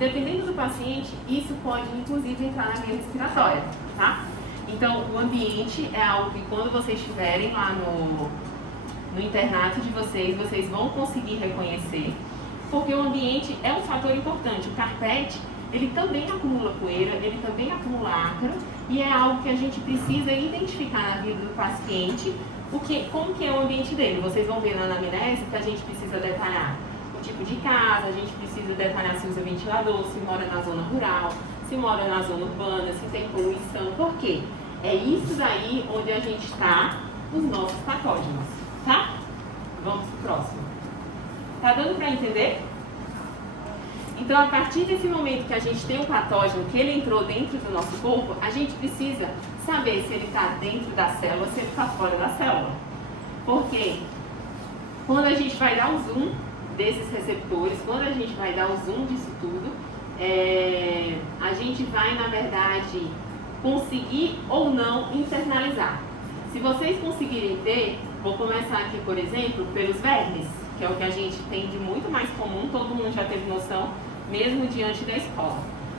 Dependendo do paciente, isso pode inclusive entrar na via respiratória, tá? Então, o ambiente é algo que quando vocês estiverem lá no internato de vocês, vocês vão conseguir reconhecer, porque o ambiente é um fator importante. O carpete, ele também acumula poeira, ele também acumula ácaro, e é algo que a gente precisa identificar na vida do paciente, como que é o ambiente dele. Vocês vão ver na anamnese que a gente precisa detalhar o tipo de casa, a gente precisa detalhar se usa ventilador, se mora na zona rural, se mora na zona urbana, se tem poluição. Por quê? É isso daí onde a gente está, os nossos patógenos, tá? Vamos pro próximo. Tá dando para entender? Então, a partir desse momento que a gente tem um patógeno, que ele entrou dentro do nosso corpo, a gente precisa saber se ele está dentro da célula ou se ele está fora da célula. Porque quando a gente vai dar um zoom desses receptores, quando a gente vai dar um zoom disso tudo, a gente vai, na verdade, conseguir ou não internalizar. Se vocês conseguirem ver, vou começar aqui, por exemplo, pelos vermes, que é o que a gente tem de muito mais comum, todo mundo já teve noção, mesmo diante da escola.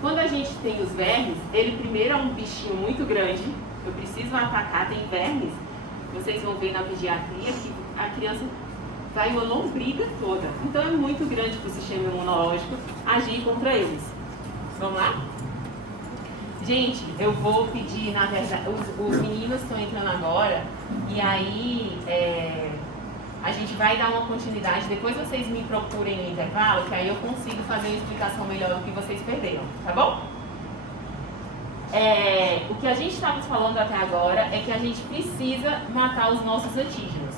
Quando a gente tem os vermes, ele primeiro é um bichinho muito grande, eu preciso atacar, tem vermes, vocês vão ver na pediatria que a criança vai uma lombriga toda. Então é muito grande para o sistema imunológico agir contra eles. Vamos lá? Gente, eu vou pedir, na verdade, os meninos estão entrando agora, e aí a gente vai dar uma continuidade, depois vocês me procurem no intervalo, que aí eu consigo fazer uma explicação melhor do que vocês perderam, tá bom? O que a gente estava falando até agora é que a gente precisa matar os nossos antígenos.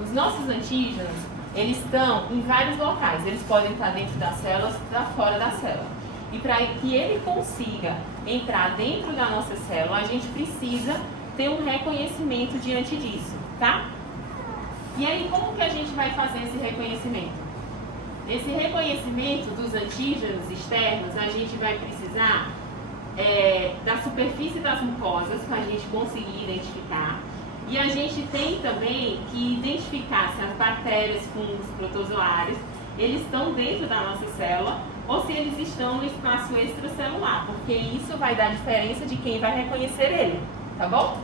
Os nossos antígenos, eles estão em vários locais, eles podem estar dentro das células, fora da célula. E para que ele consiga entrar dentro da nossa célula, a gente precisa ter um reconhecimento diante disso, tá? E aí, como que a gente vai fazer esse reconhecimento? Esse reconhecimento dos antígenos externos, a gente vai precisar da superfície das mucosas para a gente conseguir identificar. E a gente tem também que identificar se as bactérias, fungos, protozoários, eles estão dentro da nossa célula ou se eles estão no espaço extracelular, porque isso vai dar diferença de quem vai reconhecer ele, tá bom?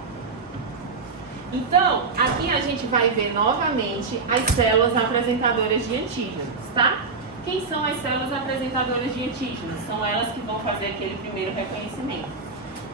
Então, aqui a gente vai ver novamente as células apresentadoras de antígenos, tá? Quem são as células apresentadoras de antígenos? São elas que vão fazer aquele primeiro reconhecimento.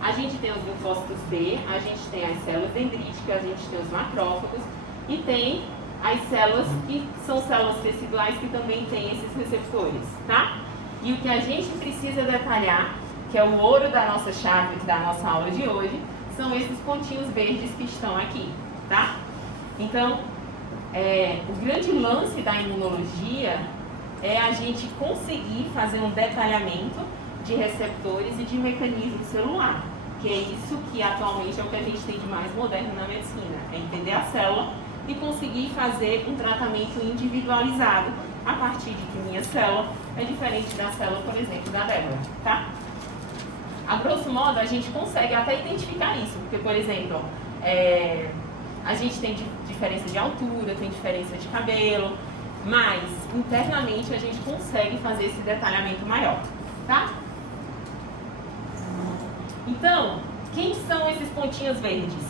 A gente tem os linfócitos B, a gente tem as células dendríticas, a gente tem os macrófagos e tem as células que são células teciduais que também têm esses receptores, tá? E o que a gente precisa detalhar, que é o ouro da nossa chave, da nossa aula de hoje, são esses pontinhos verdes que estão aqui, tá? Então, o grande lance da imunologia é a gente conseguir fazer um detalhamento de receptores e de mecanismo celular, que é isso que atualmente é o que a gente tem de mais moderno na medicina, é entender a célula e conseguir fazer um tratamento individualizado a partir de que minha célula é diferente da célula, por exemplo, da Débora, tá? A grosso modo, a gente consegue até identificar isso, porque, por exemplo, a gente tem diferença de altura, tem diferença de cabelo, mas internamente a gente consegue fazer esse detalhamento maior, tá? Então, quem são esses pontinhos verdes?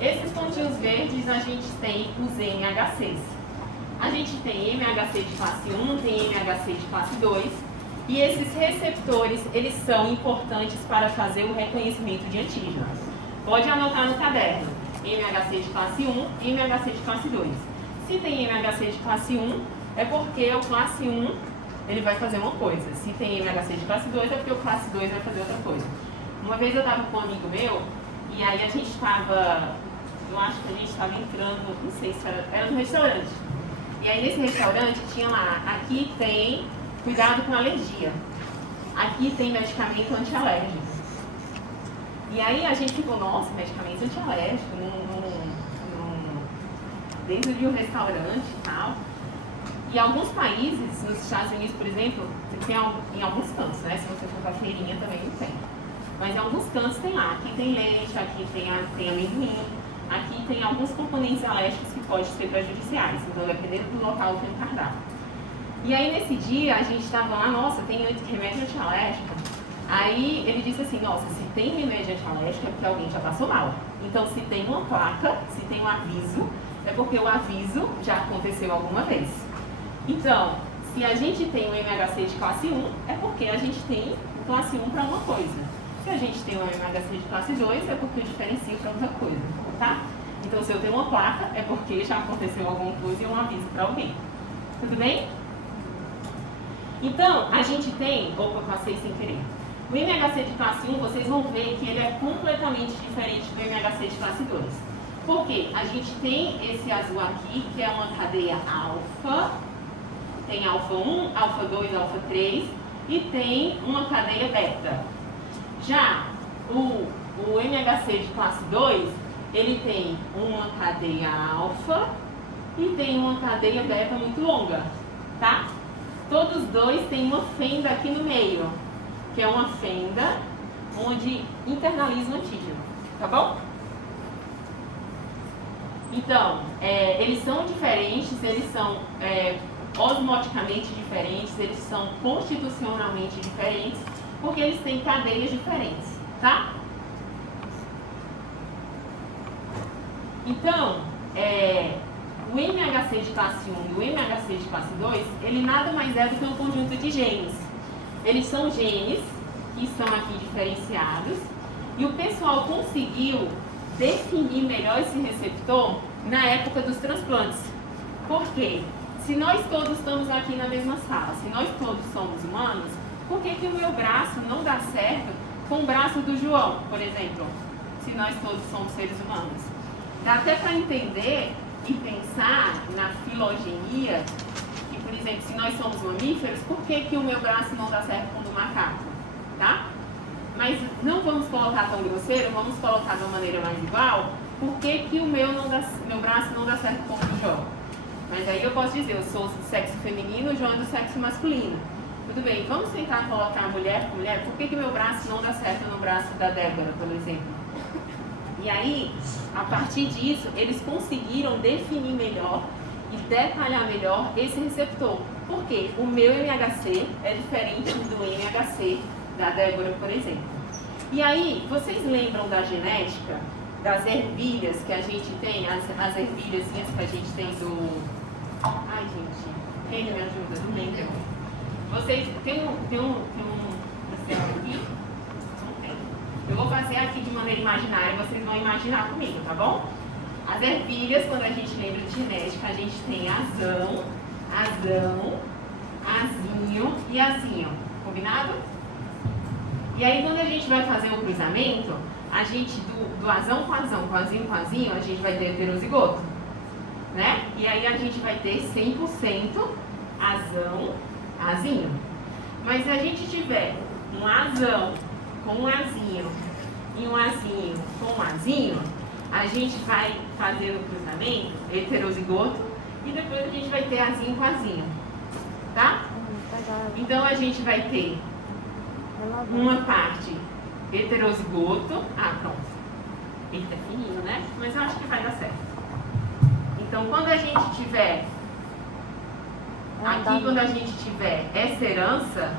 Esses pontinhos verdes a gente tem os MHCs. A gente tem MHC de classe 1, tem MHC de classe 2, e esses receptores, eles são importantes para fazer o reconhecimento de antígenos. Pode anotar no caderno, MHC de classe 1 e MHC de classe 2. Se tem MHC de classe 1, é porque o classe 1 ele vai fazer uma coisa. Se tem MHC de classe 2, é porque o classe 2 vai fazer outra coisa. Uma vez eu estava com um amigo meu, e aí a gente estava, eu acho que a gente estava entrando, não sei se era no restaurante. E aí nesse restaurante tinha lá, aqui tem cuidado com alergia, aqui tem medicamento antialérgico. E aí a gente ficou, nossa, medicamento antialérgico, dentro de um restaurante e tal. E alguns países, nos Estados Unidos, por exemplo, tem em alguns cantos, né? Se você for pra feirinha também não tem. Mas em alguns cantos tem lá, aqui tem leite, aqui tem amendoim, aqui tem alguns componentes alérgicos que podem ser prejudiciais, então dependendo do local tem um cardápio. E aí nesse dia a gente estava lá, nossa, tem remédio antialérgico. Aí ele disse assim, nossa, se tem remédio antialérgico é porque alguém já passou mal. Então se tem uma placa, se tem um aviso, é porque o aviso já aconteceu alguma vez. Então, se a gente tem um MHC de classe 1, é porque a gente tem classe 1 para uma coisa. Se a gente tem um MHC de classe 2, é porque eu diferencio para outra coisa, tá? Então se eu tenho uma placa, é porque já aconteceu alguma coisa e um aviso para alguém. Tudo bem? Então, a gente tem, opa, passei sem querer. O MHC de classe 1, vocês vão ver que ele é completamente diferente do MHC de classe 2. Por quê? A gente tem esse azul aqui, que é uma cadeia alfa, tem alfa 1, alfa 2, alfa 3, e tem uma cadeia beta. Já o MHC de classe 2, ele tem uma cadeia alfa e tem uma cadeia beta muito longa, tá? Todos dois têm uma fenda aqui no meio, que é uma fenda onde internaliza o antígeno, tá bom? Então, eles são diferentes, eles são osmoticamente diferentes, eles são constitucionalmente diferentes, porque eles têm cadeias diferentes, tá? Então, o MHC de classe 1 e o MHC de classe 2, ele nada mais é do que um conjunto de genes. Eles são genes que estão aqui diferenciados e o pessoal conseguiu definir melhor esse receptor na época dos transplantes. Por quê? Se nós todos estamos aqui na mesma sala, se nós todos somos humanos, por que que o meu braço não dá certo com o braço do João, por exemplo? Se nós todos somos seres humanos. Dá até para entender e pensar na filogenia, que, por exemplo, se nós somos mamíferos, por que que o meu braço não dá certo com o do macaco? Tá? Mas não vamos colocar tão grosseiro, vamos colocar de uma maneira mais igual, por que que o meu braço não dá certo com o do João? Mas aí eu posso dizer, eu sou do sexo feminino, o João é do sexo masculino. Tudo bem, vamos tentar colocar mulher com mulher, por que que meu braço não dá certo no braço da Débora, por exemplo? E aí, a partir disso, eles conseguiram definir melhor e detalhar melhor esse receptor. Por quê? O meu MHC é diferente do MHC da Débora, por exemplo. E aí, vocês lembram da genética, das ervilhas que a gente tem, as ervilhazinhas que a gente tem do... Ai, gente, quem me ajuda? Não lembro. Vocês tem um aqui? Eu vou fazer aqui de maneira imaginária, vocês vão imaginar comigo, tá bom? As ervilhas, quando a gente lembra de genética, a gente tem azão, azinho e azinho. Combinado? E aí, quando a gente vai fazer o cruzamento, a gente, do azão com azão, com azinho com azinho, a gente vai ter heterozigoto, né? E aí a gente vai ter 100% azão, azinho. Mas se a gente tiver um azão com um azinho e um azinho com um azinho, a gente vai fazer o cruzamento heterozigoto e depois a gente vai ter azinho com azinho, tá? Então a gente vai ter uma parte heterozigoto. Ah, pronto. Ele tá fininho, né? Mas eu acho que vai dar certo. Então quando a gente tiver aqui, quando a gente tiver essa herança,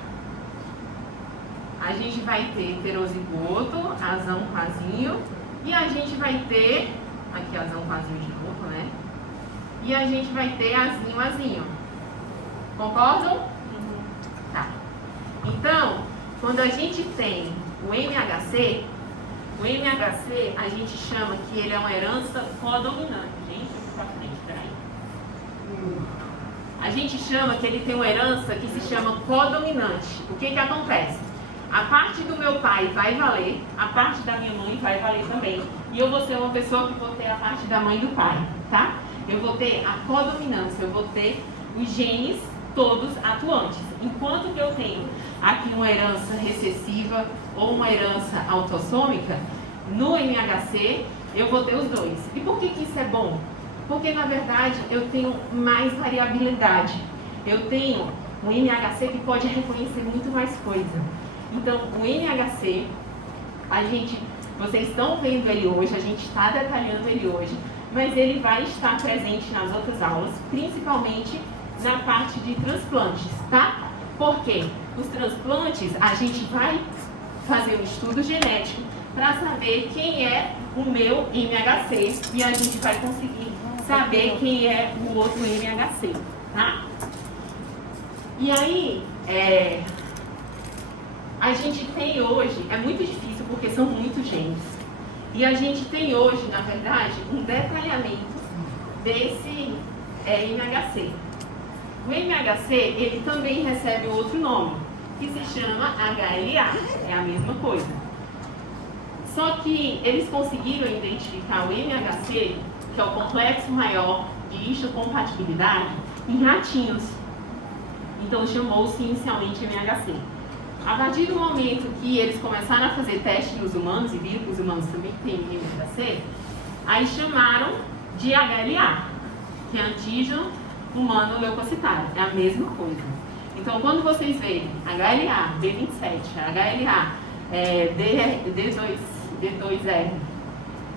a gente vai ter heterozigoto, azão com azinho, e a gente vai ter, aqui azão com azinho de novo, né? E a gente vai ter azinho, azinho. Concordam? Tá. Então, quando a gente tem o MHC a gente chama que ele é uma herança codominante. Gente, eu vou pra frente, peraí. A gente chama que ele tem uma herança que se chama codominante. O que que acontece? A parte do meu pai vai valer, a parte da minha mãe vai valer também. E eu vou ser uma pessoa que vou ter a parte da mãe e do pai, tá? Eu vou ter a codominância, eu vou ter os genes todos atuantes. Enquanto que eu tenho aqui uma herança recessiva ou uma herança autossômica, no MHC eu vou ter os dois. E por que que isso é bom? Porque, na verdade, eu tenho mais variabilidade. Eu tenho um MHC que pode reconhecer muito mais coisa. Então, o MHC, vocês estão vendo ele hoje, a gente está detalhando ele hoje, mas ele vai estar presente nas outras aulas, principalmente na parte de transplantes, tá? Porque os transplantes, a gente vai fazer um estudo genético para saber quem é o meu MHC e a gente vai conseguir saber quem é o outro MHC, tá? E aí, a gente tem hoje, é muito difícil porque são muitos genes, e a gente tem hoje, na verdade, um detalhamento desse MHC. O MHC, ele também recebe outro nome, que se chama HLA, é a mesma coisa. Só que eles conseguiram identificar o MHC, que é o complexo maior de histocompatibilidade, em ratinhos. Então chamou-se inicialmente MHC. A partir do momento que eles começaram a fazer testes nos humanos e viram que os humanos também têm MHC, aí chamaram de HLA, que é antígeno humano leucocitário, é a mesma coisa. Então, quando vocês verem HLA, B27, HLA, D2R,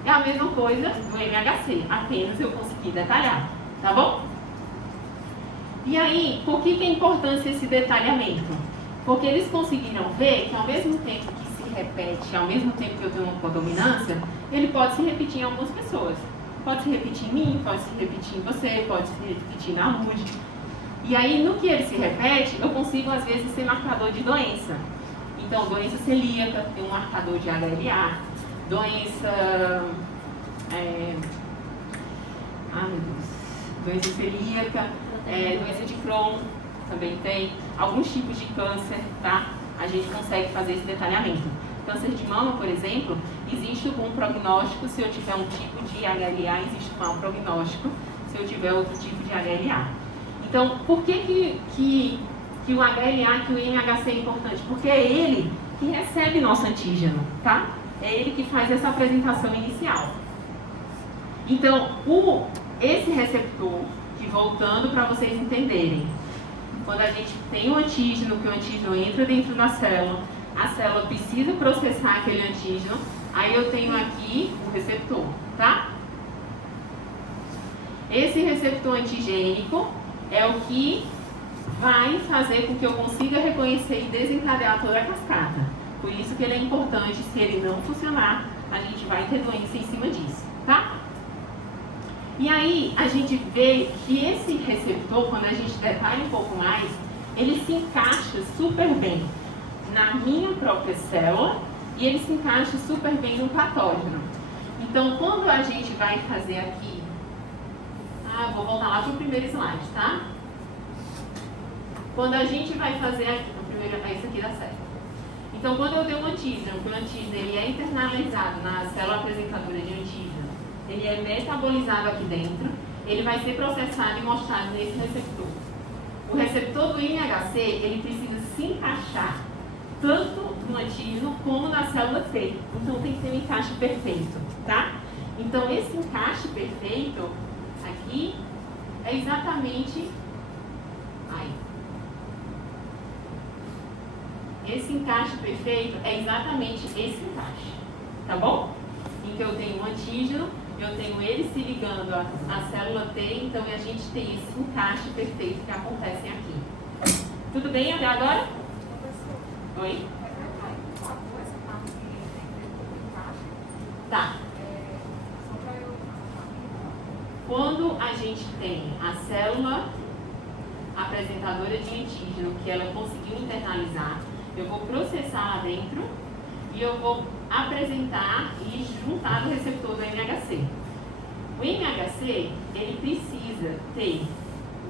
é a mesma coisa do MHC, apenas eu consegui detalhar, tá bom? E aí, por que é importante esse detalhamento? Porque eles conseguiram ver que ao mesmo tempo que se repete, ao mesmo tempo que eu tenho uma codominância, ele pode se repetir em algumas pessoas. Pode se repetir em mim, pode se repetir em você, pode se repetir na Rude. E aí, no que ele se repete, eu consigo, às vezes, ser marcador de doença. Então, doença celíaca tem um marcador de HLA. Doença... doença celíaca, doença de Crohn também tem. Alguns tipos de câncer, tá? A gente consegue fazer esse detalhamento. Câncer de mama, por exemplo, existe um bom prognóstico se eu tiver um tipo de HLA, existe um mau prognóstico se eu tiver outro tipo de HLA. Então, por que o HLA, que o MHC é importante? Porque é ele que recebe nosso antígeno, tá? É ele que faz essa apresentação inicial. Então, esse receptor, que voltando para vocês entenderem, quando a gente tem um antígeno, que o antígeno entra dentro da célula, a célula precisa processar aquele antígeno, aí eu tenho aqui o receptor, tá? Esse receptor antigênico é o que vai fazer com que eu consiga reconhecer e desencadear toda a cascata. Por isso que ele é importante, se ele não funcionar, a gente vai ter doença em cima disso, tá? E aí, a gente vê que esse receptor, quando a gente detalha um pouco mais, ele se encaixa super bem na minha própria célula e ele se encaixa super bem no patógeno. Então, quando a gente vai fazer aqui... vou voltar lá para o primeiro slide, tá? Quando a gente vai fazer aqui, o primeiro, isso aqui dá certo. Então, quando eu tenho um antígeno, que o antígeno ele é internalizado na célula apresentadora de antígeno, ele é metabolizado aqui dentro, ele vai ser processado e mostrado nesse receptor. O receptor do MHC, ele precisa se encaixar tanto no antígeno como na célula T. Então tem que ter um encaixe perfeito, tá? Então esse encaixe perfeito aqui é exatamente... Esse encaixe perfeito é exatamente esse encaixe, tá bom? Em que eu tenho um antígeno, eu tenho ele se ligando à célula T, então a gente tem esse encaixe perfeito que acontece aqui. Tudo bem até agora? Oi? Tá. Quando a gente tem a célula apresentadora de antígeno, que ela conseguiu internalizar, eu vou processar lá dentro e eu vou apresentar e juntar no receptor do MHC. O MHC, ele precisa ter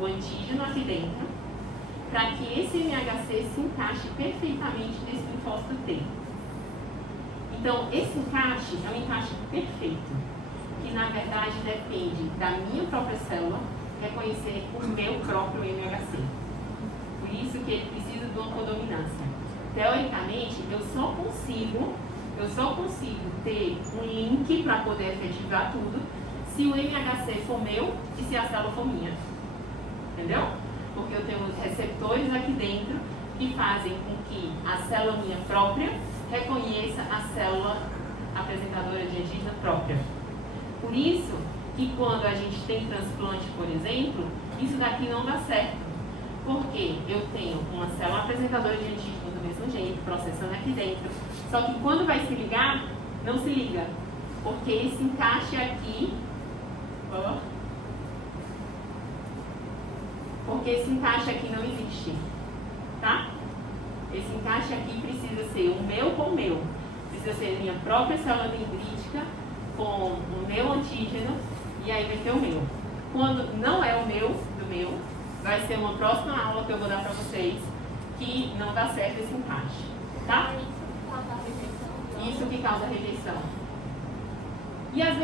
o antígeno aqui dentro para que esse MHC se encaixe perfeitamente nesse linfócito T. Então, esse encaixe é um encaixe perfeito, que na verdade depende da minha própria célula reconhecer o meu próprio MHC. Por isso que ele precisa de uma codominância. Teoricamente, eu só consigo ter um link para poder efetivar tudo se o MHC for meu e se a célula for minha. Entendeu? Porque eu tenho receptores aqui dentro que fazem com que a célula minha própria reconheça a célula apresentadora de antígeno própria. Por isso que quando a gente tem transplante, por exemplo, isso daqui não dá certo. Porque eu tenho uma célula apresentadora de antígeno do mesmo jeito, processando aqui dentro. Só que quando vai se ligar, não se liga. Porque esse encaixe aqui, ó, porque esse encaixe aqui não existe, tá? Esse encaixe aqui precisa ser o meu com o meu. Precisa ser a minha própria célula dendrítica com o meu antígeno e aí vai ter o meu. Quando não é o meu, do meu, vai ser uma próxima aula que eu vou dar pra vocês que não dá certo esse encaixe, tá? Isso que causa rejeição. E às vezes